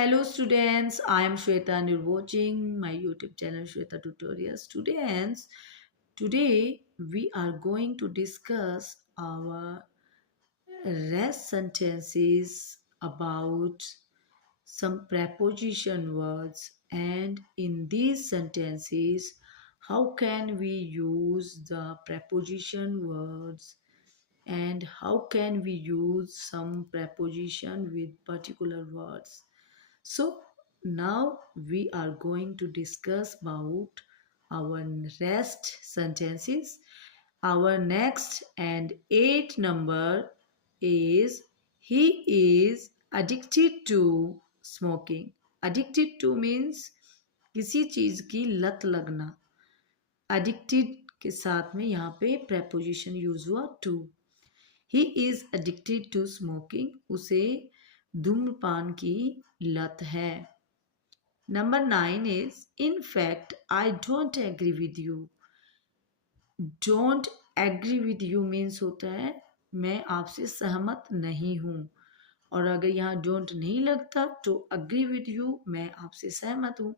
Hello students, I am Shweta and you're watching my YouTube channel Shweta Tutorials. Students, today we are going to discuss our rest sentences about some preposition words, and in these sentences how can we use the preposition words and how can we use some preposition with particular words. So now we are going to discuss about our rest sentences. Our next and eighth number is he is addicted to smoking. Addicted to means किसी चीज की लत लगना. Addicted के साथ में यहाँ पे preposition यूज हुआ to. He is addicted to smoking. उसे धूम्रपान की लत है. Number 9 is, in fact, I don't agree with you. Don't agree with you means होता है मैं आपसे सहमत नहीं हूँ. और अगर यहाँ don't नहीं लगता तो agree with you मैं आपसे सहमत हूँ.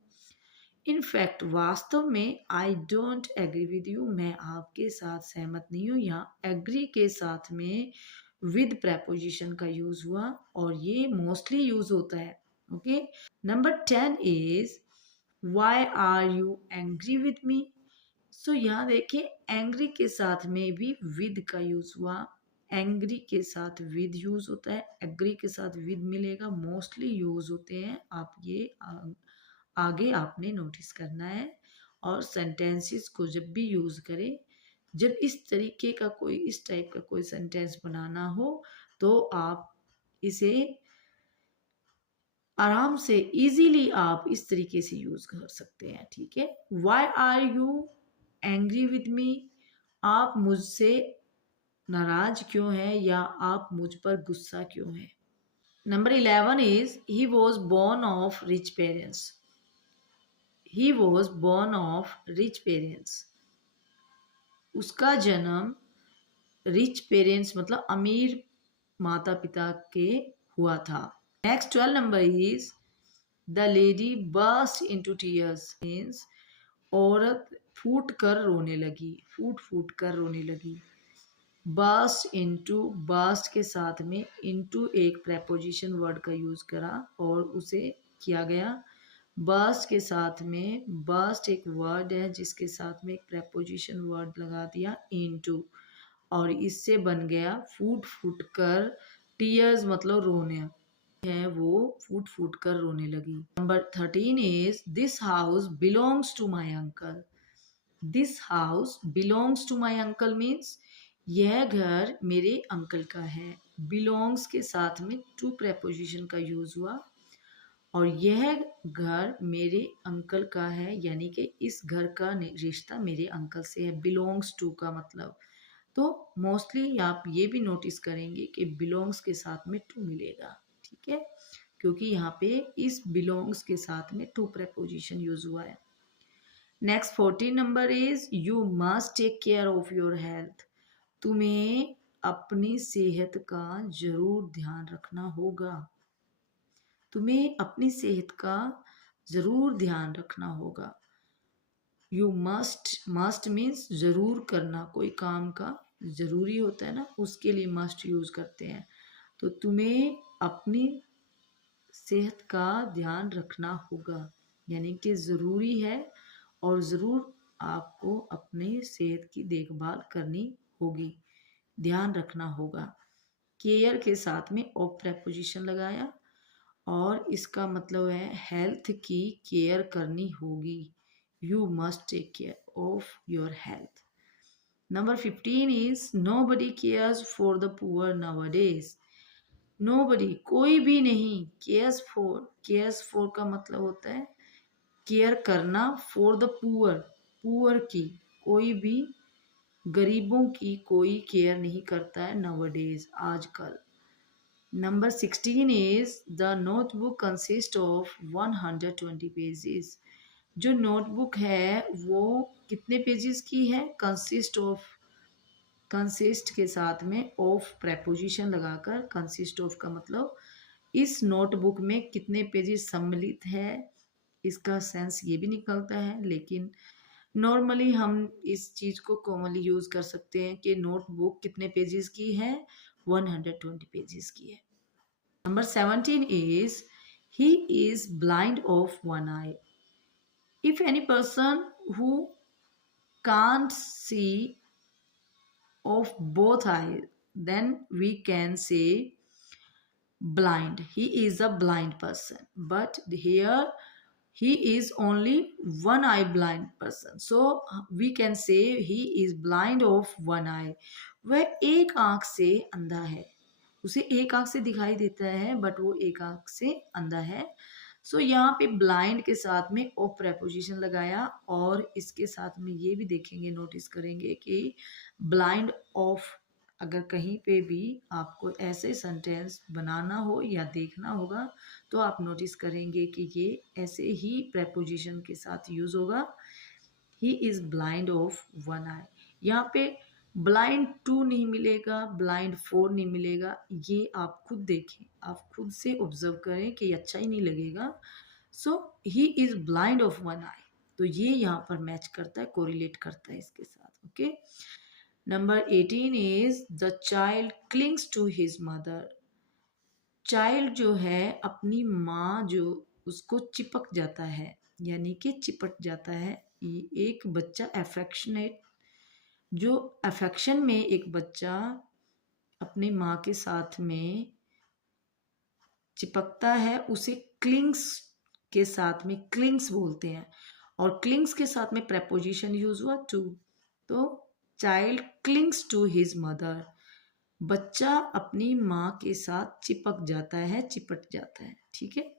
In fact, वास्तव में I don't agree with you मैं आपके साथ सहमत नहीं हूँ. यहाँ agree के साथ में with preposition का यूज हुआ और ये मोस्टली यूज होता है. Okay. Number 10 is why are you angry with me. So यहाँ देखिए एंग्री के साथ में भी विद का यूज हुआ. एंग्री के साथ विद यूज होता है, एग्री के साथ विद मिलेगा. मोस्टली यूज होते हैं. आप ये आगे आपने नोटिस करना है. और सेंटेंसेस को जब भी यूज करें, जब इस तरीके का कोई इस टाइप का कोई सेंटेंस बनाना हो तो आप इसे आराम से इजीली आप इस तरीके से यूज कर सकते हैं. ठीक है. Why are you angry with me. आप मुझसे नाराज क्यों हैं या आप मुझ पर गुस्सा क्यों है. Number 11 is he was born of rich parents. He was born of rich parents. उसका जन्म रिच पेरेंट्स मतलब अमीर माता पिता के हुआ था. Next 12 number is the lady burst into tears means औरत फूट कर रोने लगी. फूट कर रोने लगी. बर्स्ट इनटू, बर्स्ट के साथ में इनटू एक प्रेपोजिशन वर्ड का यूज करा और उसे किया गया. बर्स्ट के साथ में बर्स्ट एक वर्ड है जिसके साथ में एक प्रेपोजिशन वर्ड लगा दिया इनटू और इससे बन गया फूट कर. टीयर्स मतलब रोने है, वो फूट कर रोने लगी. Number 13 is this house belongs to my uncle. This house belongs to my uncle means यह घर मेरे अंकल का है. बिलोंग्स के साथ में टू प्रेपोजिशन का यूज हुआ और यह घर मेरे अंकल का है यानी कि इस घर का रिश्ता मेरे अंकल से है. बिलोंग्स टू का मतलब तो मोस्टली आप ये भी नोटिस करेंगे कि बिलोंग्स के साथ में टू मिलेगा. ठीक है, क्योंकि यहाँ पे इस बिलोंग्स के साथ में टू प्रेपोजिशन यूज हुआ है. Next 14 number is you must take care of your health. तुम्हें अपनी सेहत का जरूर ध्यान रखना होगा. तुम्हें अपनी सेहत का जरूर ध्यान रखना होगा. यू मस्ट मीन्स जरूर करना. कोई काम का जरूरी होता है ना, उसके लिए मस्ट यूज करते हैं. तो तुम्हें अपनी सेहत का ध्यान रखना होगा यानी कि जरूरी है और जरूर आपको अपने सेहत की देखभाल करनी होगी, ध्यान रखना होगा. केयर के साथ में ऑफ प्रेपोजिशन लगाया और इसका मतलब है हेल्थ की केयर करनी होगी. You must take care of your health. Number 15 is nobody cares for the poor nowadays. Nobody कोई भी नहीं. केयर्स फॉर का मतलब होता है केयर करना. फॉर द पुअर की कोई भी गरीबों की कोई केयर नहीं करता है नाउअडेज आजकल. Number 16 is the notebook consist of 120 pages. जो नोटबुक है वो कितने पेजेस की है. कंसिस्ट के साथ में ऑफ प्रेपोजिशन लगाकर. कंसिस्ट ऑफ का मतलब इस नोटबुक में कितने पेजेस सम्मिलित है, इसका सेंस ये भी निकलता है, लेकिन नॉर्मली हम इस चीज को कॉमनली यूज कर सकते हैं कि नोटबुक कितने पेजेस की है, 120 पेजेस की है। Number 17 is he is blind of one eye. If any person who can't see of both eyes, then we can say blind. He is a blind person. But here he is only one eye blind person. So we can say he is blind of one eye. वह एक आंख से अंधा है, उसे एक आंख से दिखाई देता है बट वो एक आंख से अंधा है। सो यहाँ पे ब्लाइंड के साथ में ओ प्रेपोजिशन लगाया, और इसके साथ में ये भी देखेंगे, नोटिस करेंगे कि ब्लाइंड ऑफ अगर कहीं पे भी आपको ऐसे सेंटेंस बनाना हो या देखना होगा तो आप नोटिस करेंगे कि ये ऐसे ही प्रेपोजिशन के साथ यूज होगा। He is blind of one eye. यहाँ पे ब्लाइंड 2 नहीं मिलेगा, ब्लाइंड 4 नहीं मिलेगा, ये आप खुद देखें, आप खुद से ऑब्जर्व करें कि अच्छा ही नहीं लगेगा। So he is blind of one eye, तो ये यहाँ पर मैच करता है, कोरिलेट करता है इसके साथ। Okay, number 18 is the child clings to his mother. Child जो है अपनी माँ जो उसको चिपक जाता है, यानी कि चिपट जाता है। एक बच्चा अफेक्शनेट, जो अफेक्शन में एक बच्चा अपनी माँ के साथ में चिपकता है उसे क्लिंग्स के साथ में क्लिंग्स बोलते हैं, और क्लिंग्स के साथ में प्रेपोजिशन यूज हुआ टू, तो child clings to his mother, बच्चा अपनी माँ के साथ चिपक जाता है, चिपट जाता है। ठीक है,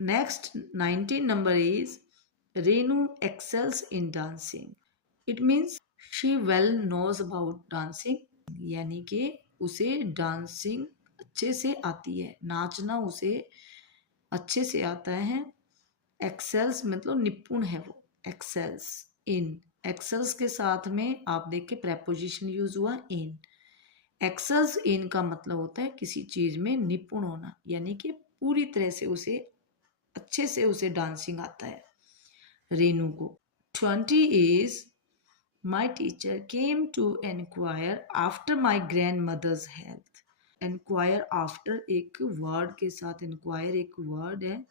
next 19 number is Renu excels in dancing. It means she well knows about dancing, यानी कि उसे डांसिंग अच्छे से आती है, नाचना उसे अच्छे से आता है। एक्सेल्स मतलब निपुण है वो, एक्सेल्स इन, एक्सेल्स के साथ में आप देख के प्रेपोजिशन यूज हुआ इन। एक्सेल्स इन का मतलब होता है किसी चीज में निपुण होना, यानी कि पूरी तरह से उसे अच्छे से उसे डांसिंग आता है रेनू को। 20 is my teacher came to enquire after my grandmother's health. Enquire after एक वर्ड के साथ, एनक्वायर एक वर्ड है,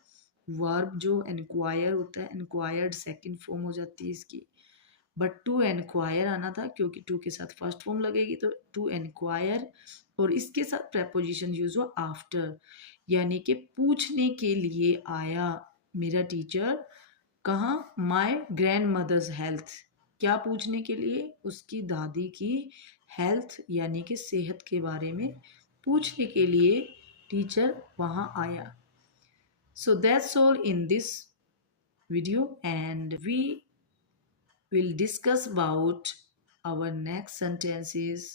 वर्ब जो एनक्वायर होता है, एनक्वायर्ड सेकंड फॉर्म हो जाती है इसकी, बट टू एनक्वायर आना था क्योंकि टू के साथ फर्स्ट फॉर्म लगेगी, तो टू एनक्वायर, और इसके साथ प्रेपोजिशन यूज हुआ आफ्टर, यानी कि पूछने के लिए आया मेरा टीचर। कहाँ? माय ग्रैंड मदर्स हेल्थ, क्या पूछने के लिए? उसकी दादी की हेल्थ यानी कि सेहत के बारे में पूछने के लिए टीचर वहाँ आया। So that's all in this video, and we will discuss about our next sentences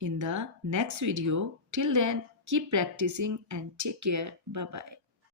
in the next video. Till then, keep practicing and take care. Bye bye.